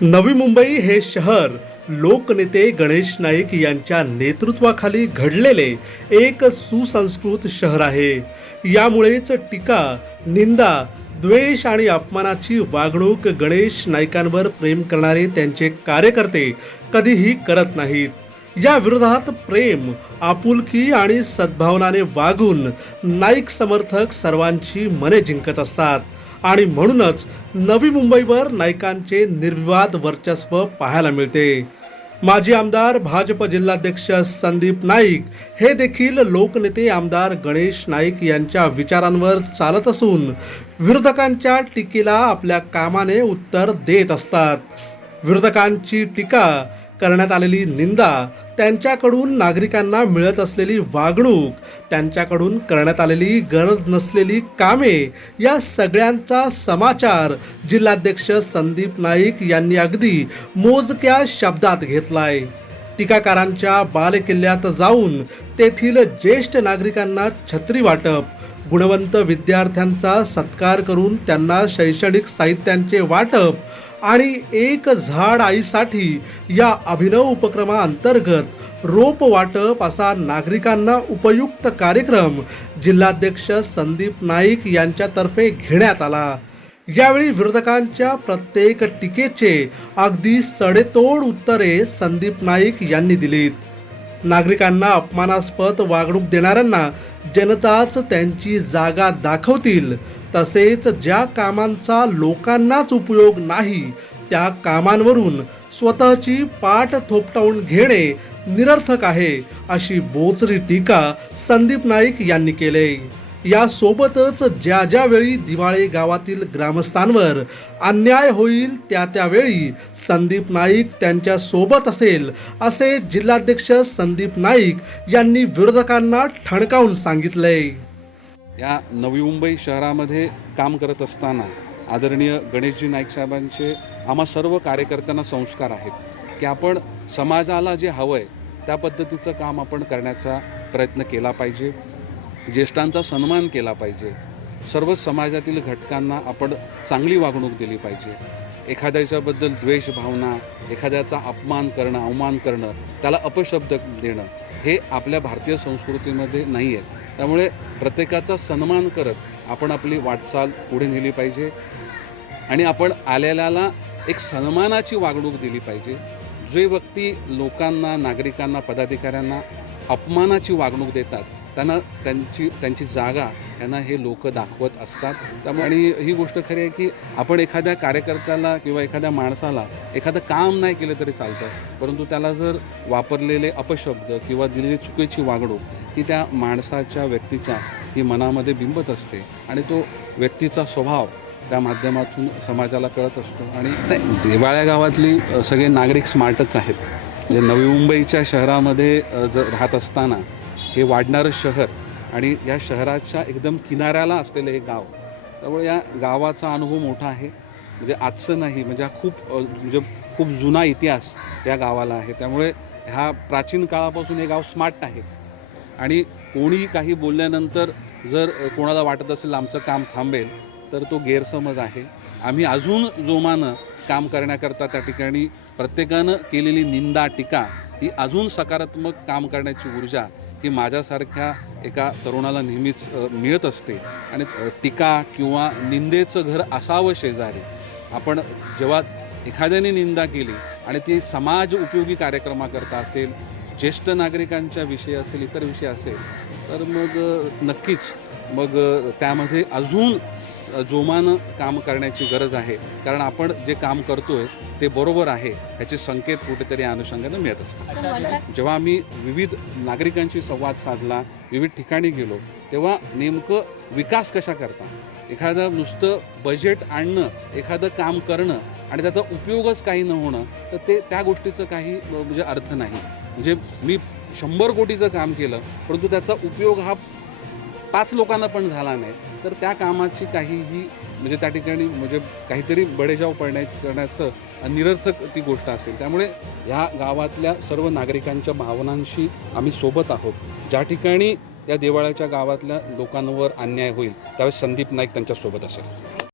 नवी मुंबई हे शहर लोकनेते गणेश नाईक यांच्या नेतृत्वाखाली घडलेले एक सुसंस्कृत शहर आहे. यामुळेच टीका निंदा द्वेष आणि अपमानाची वागणूक गणेश नाईकांवर प्रेम करणारे त्यांचे कार्यकर्ते कधीही करत नाहीत. या विरोधात प्रेम आपुलकी आणि सद्भावनाने वागून नाईक समर्थक सर्वांची मने जिंकत असतात. आणि म्हणूनच नवी मुंबईवर नाईकांचे निर्विवाद वर्चस्व पाहायला मिळते. माजी आमदार भाजप जिल्हाध्यक्ष संदीप नाईक हे देखील लोकनेते आमदार गणेश नाईक यांच्या विचारांवर चालत असून विरोधकांच्या टीकेला आपल्या कामाने उत्तर देत असतात. विरोधकांची टीका करण्यात आलेली निंदा त्यांच्याकडून नागरिकांना मिळत असलेली वागणूक त्यांच्याकडून करण्यात आलेली गरज नसलेली कामे या सगळ्यांचा समाचार जिल्हाध्यक्ष संदीप नाईक यांनी अगदी मोजक्या शब्दात घेतलाय. टीकाकारांच्या बालेकिल्ल्यात जाऊन तेथील ज्येष्ठ नागरिकांना छत्री वाटप गुणवंत विद्यार्थ्यांचा सत्कार करून त्यांना शैक्षणिक साहित्यांचे वाटप आणि एक झाड आईसाठी या अभिनव उपक्रमाअंतर्गत रोप वाटप असा नागरिकांना उपयुक्त कार्यक्रम जिल्हाध्यक्ष संदीप नाईक यांच्यातर्फे घेण्यात आला. यावेळी विरोधकांच्या प्रत्येक टीकेचे अगदी सडेतोड उत्तरे संदीप नाईक यांनी दिलीत. नागरिकांना अपमानास्पद वागणूक देणाऱ्यांना जनताच त्यांची जागा दाखवतील तसेच ज्या कामांचा लोकांनाच उपयोग नाही त्या कामांवरून स्वतःची पाठ थोपटावून घेणे निरर्थक आहे अशी बोचरी टीका संदीप नाईक यांनी केले. यासोबतच ज्या ज्यावेळी दिवाळे गावातील ग्रामस्थांवर अन्याय होईल त्या त्यावेळी संदीप नाईक त्यांच्यासोबत असेल असे जिल्हाध्यक्ष संदीप नाईक यांनी विरोधकांना ठणकावून सांगितले. या नवी मुंबई शहरामध्ये काम करत असताना आदरणीय गणेशजी नाईक साहेबांचे आम्हा सर्व कार्यकर्त्यांना संस्कार आहेत की आपण समाजाला जे हवं आहे त्या पद्धतीचं काम आपण करण्याचा प्रयत्न केला पाहिजे ज्येष्ठांचा सन्मान केला पाहिजे सर्व समाजातील घटकांना आपण चांगली वागणूक दिली पाहिजे. एखाद्याच्याबद्दल द्वेष भावना एखाद्याचा अपमान करणं अवमान करणं त्याला अपशब्द देणं हे आपल्या भारतीय संस्कृतीमध्ये नाही आहे त्यामुळे प्रत्येकाचा सन्मान करत आपण आपली वाटचाल पुढे नेली पाहिजे. आणि आपण आलेल्याला एक सन्मानाची वागणूक दिली पाहिजे. जे व्यक्ती लोकांना नागरिकांना पदाधिकाऱ्यांना अपमानाची वागणूक देतात त्यांना त्यांची त्यांची जागा ह्यांना हे लोक दाखवत असतात. त्यामुळे आणि ही गोष्ट खरी आहे की आपण एखाद्या कार्यकर्त्याला किंवा एखाद्या माणसाला एखादं काम नाही केलं तरी चालतं. परंतु त्याला जर वापरलेले अपशब्द किंवा दिलेली चुकीची वागणूक ही त्या माणसाच्या व्यक्तीच्या ही मनामध्ये बिंबत असते आणि तो व्यक्तीचा स्वभाव त्या माध्यमातून समाजाला कळत असतो. आणि नाही, देवाळ्या गावातली सगळे नागरिक स्मार्टच आहेत. म्हणजे नवी मुंबईच्या शहरामध्ये जर राहत असताना हे वाढणारं शहर आणि या शहराच्या एकदम किनाऱ्याला असलेलं हे गाव त्यामुळे या गावाचा अनुभव मोठा आहे. म्हणजे आजचं नाही म्हणजे हा खूप म्हणजे खूप जुना इतिहास या गावाला आहे. त्यामुळे ह्या प्राचीन काळापासून हे गाव स्मार्ट आहे. आणि कोणी काही बोलल्यानंतर जर कोणाला वाटत असेल आमचं काम थांबेल तर तो गैरसमज आहे. आम्ही अजून जोमानं काम करण्याकरता त्या ठिकाणी प्रत्येकानं केलेली निंदा टीका ही अजून सकारात्मक काम करण्याची ऊर्जा ही माझ्यासारख्या एका तरुणाला नेहमीच मिळत असते. आणि टीका किंवा निंदेचं घर असावं शेजारी. आपण जेव्हा एखाद्याने निंदा केली आणि ती समाज उपयोगी कार्यक्रमाकरता असेल ज्येष्ठ नागरिकांच्या विषयी असेल इतर विषय असेल तर मग नक्कीच मग त्यामध्ये अजून जोमानं काम करण्याची गरज आहे. कारण आपण जे काम करतोय ते बरोबर आहे ह्याचे संकेत कुठेतरी अनुषंगाने मिळत असतात. जेव्हा आम्ही विविध नागरिकांशी संवाद साधला विविध ठिकाणी गेलो तेव्हा नेमकं विकास कशा करता एखादं नुसतं बजेट आणणं एखादं काम करणं आणि त्याचा उपयोगच काही न होणं तर ते त्या गोष्टीचं काही म्हणजे अर्थ नाही. म्हणजे मी शंभर कोटीचं काम केलं परंतु त्याचा उपयोग हा पाच लोकांना पण झाला नाही. तर त्या कामाची काहीही म्हणजे त्या ठिकाणी म्हणजे काहीतरी बडेजाव पडण्याची करण्याचं निरर्थक ती गोष्ट असेल. त्यामुळे ह्या गावातल्या सर्व नागरिकांच्या भावनांशी आम्ही सोबत आहोत. ज्या ठिकाणी या देवाळ्याच्या गावातल्या लोकांवर अन्याय होईल त्यावेळेस संदीप नाईक त्यांच्यासोबत असेल.